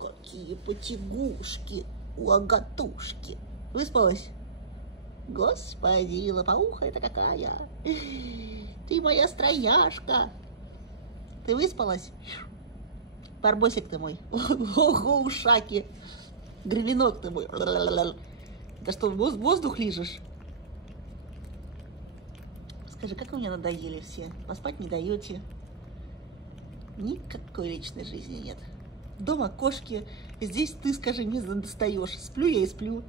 Какие потягушки у Агатушки. Выспалась? Господи, лопоуха это какая. Ты моя стройняшка. Ты выспалась? Барбосик ты мой. Ого, ушаки. Гривенок ты мой. Да что, воздух лижешь? Скажи, как вы мне надоели все? Поспать не даете. Никакой личной жизни нет. Дома кошки. Здесь ты, скажи, мне достаешь. Сплю я и сплю.